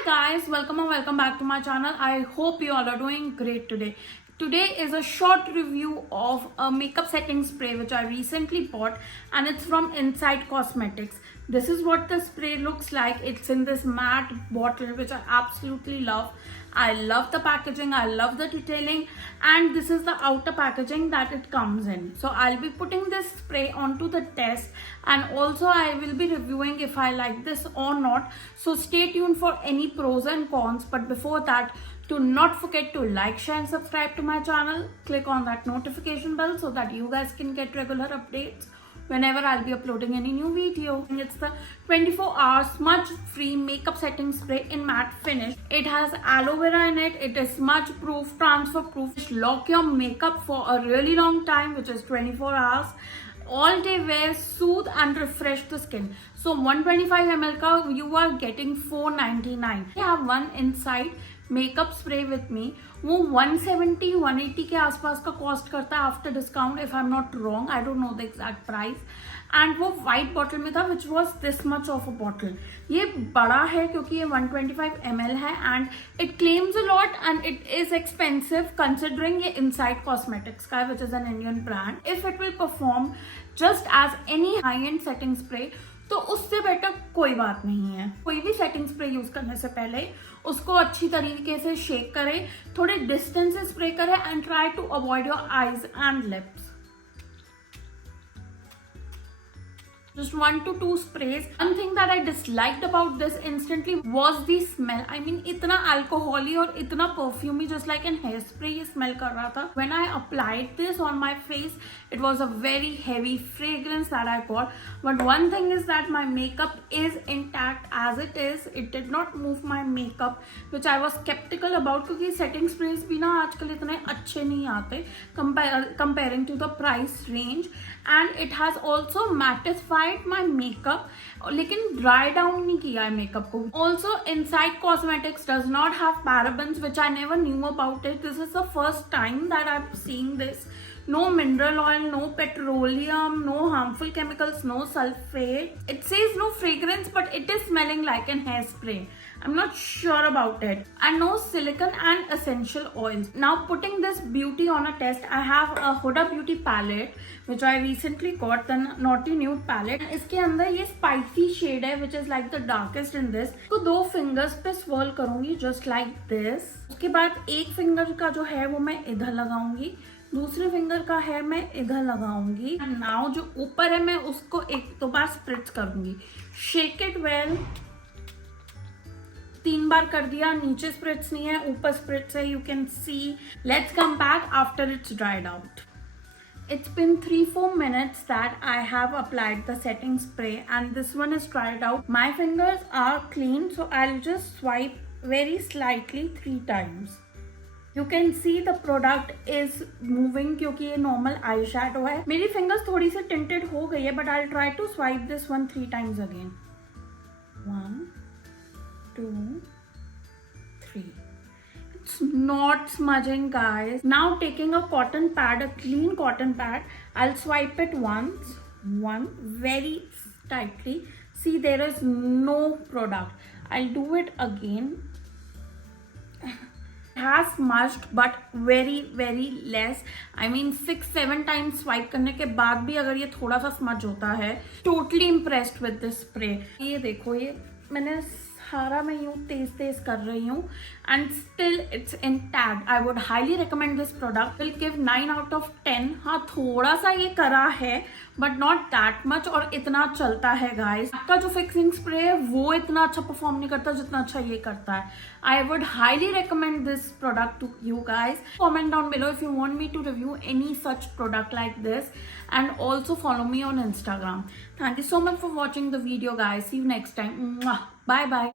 Hi guys, welcome and welcome back to my channel. I hope you all are doing great today. Today is a short review of a makeup setting spray which I recently bought, and it's from Inside Cosmetics. This is what the spray looks like. It's in this matte bottle which I absolutely love. I love the packaging, I love the detailing, and this is the outer packaging that it comes in. So I'll be putting this spray onto the test, and also I will be reviewing if I like this or not. So stay tuned for any pros and cons. But before that, do not forget to like, share and subscribe to my channel. Click on that notification bell so that you guys can get regular updates whenever I'll be uploading any new video. It's the 24-hour smudge-free makeup setting spray in matte finish. It has aloe vera in it. It is smudge-proof, transfer-proof. Lock your makeup for a really long time, which is 24 hours. All day wear, soothe and refresh the skin. So 125 ml ka you are getting $4.99. I have one Inside makeup spray with me, वो 170-180 के आसपास का cost करता है after discount, if I am not wrong, I don't know the exact price. And वो white bottle में था which was this much of a bottle. ये बड़ा है क्योंकि ये 125 ml है, and it claims a lot and it is expensive considering ये इनसाइड कॉस्मेटिक्स का which is an Indian brand. If it will perform just as any high end setting spray तो उससे बेटर कोई बात नहीं है. कोई भी सेटिंग स्प्रे यूज करने से पहले उसको अच्छी तरीके से शेक करें, थोड़े डिस्टेंस से स्प्रे करें and try to avoid your eyes and lips. Just 1 to 2 sprays. One thing that I disliked about this instantly was the smell. I mean, इतना alcohol और इतना perfumey, just like an hairspray ये smell कर रहा था. When I applied this on my face, it was a very heavy fragrance that I got. But one thing is that my makeup is intact as it is. It did not move my makeup, which I was skeptical about क्योंकि setting sprays भी ना आजकल इतने अच्छे नहीं आते comparing to the price range. And it has also mattified my makeup, लेकिन dry down नहीं किया है makeup को. Also, Inside Cosmetics does not have parabens, which I never knew about it. This is the first time that I'm seeing this. No mineral oil, no petroleum, no harmful chemicals, no sulfate. It says no fragrance, but it is smelling like an hairspray. I'm not sure about it. And no silicone and essential oils. Now putting this beauty on a test, I have a Huda Beauty palette which I recently got, the Naughty Nude palette. इसके अंदर ये spicy shade है which is like the darkest in this. तो 2 fingers पे swirl करूंगी just like this. उसके बाद एक finger का जो है वो मैं इधर लगाऊंगी, दूसरे फिंगर का है मैं इधर लगाऊंगी. नाउ जो ऊपर है मैं उसको 1-2 बार स्प्रिट्स करूंगी. Shake it well. 3 बार कर दिया. नीचे स्प्रिट्स नहीं है, ऊपर स्प्रिट्स है. You can see. Let's come back after it's dried out. It's been 3-4 minutes that I have applied the setting spray and this one is dried out. My fingers are clean, so I'll just swipe very slightly 3 times. You can see the product is moving क्योंकि ये normal eyeshadow है. मेरी fingers थोड़ी सी tinted हो गई है, but I'll try to swipe this one 3 times again. 1, 2, 3. It's not smudging, guys. Now taking a cotton pad, a clean cotton pad, I'll swipe it once, very tightly. See, there is no product. I'll do it again. Has smudged but very less. I mean 6-7 times swipe करने के बाद भी अगर ये थोड़ा सा smudge होता है. Totally impressed with this spray. ये देखो, ये मैंने सारा मैं यूँ तेज कर रही हूँ and still it's intact. I would highly recommend this product. Will give 9 out of 10. हाँ, थोड़ा सा ये करा है but not that much और इतना चलता है guys. आपका जो फिक्सिंग स्प्रे है वो इतना अच्छा परफॉर्म नहीं करता जितना अच्छा ये करता है. I would highly recommend this product to you guys. Comment down below if you want me to review any such product like this, and also follow me on Instagram. Thank you so much for watching the video, guys. See you next time. Mwah. Bye bye.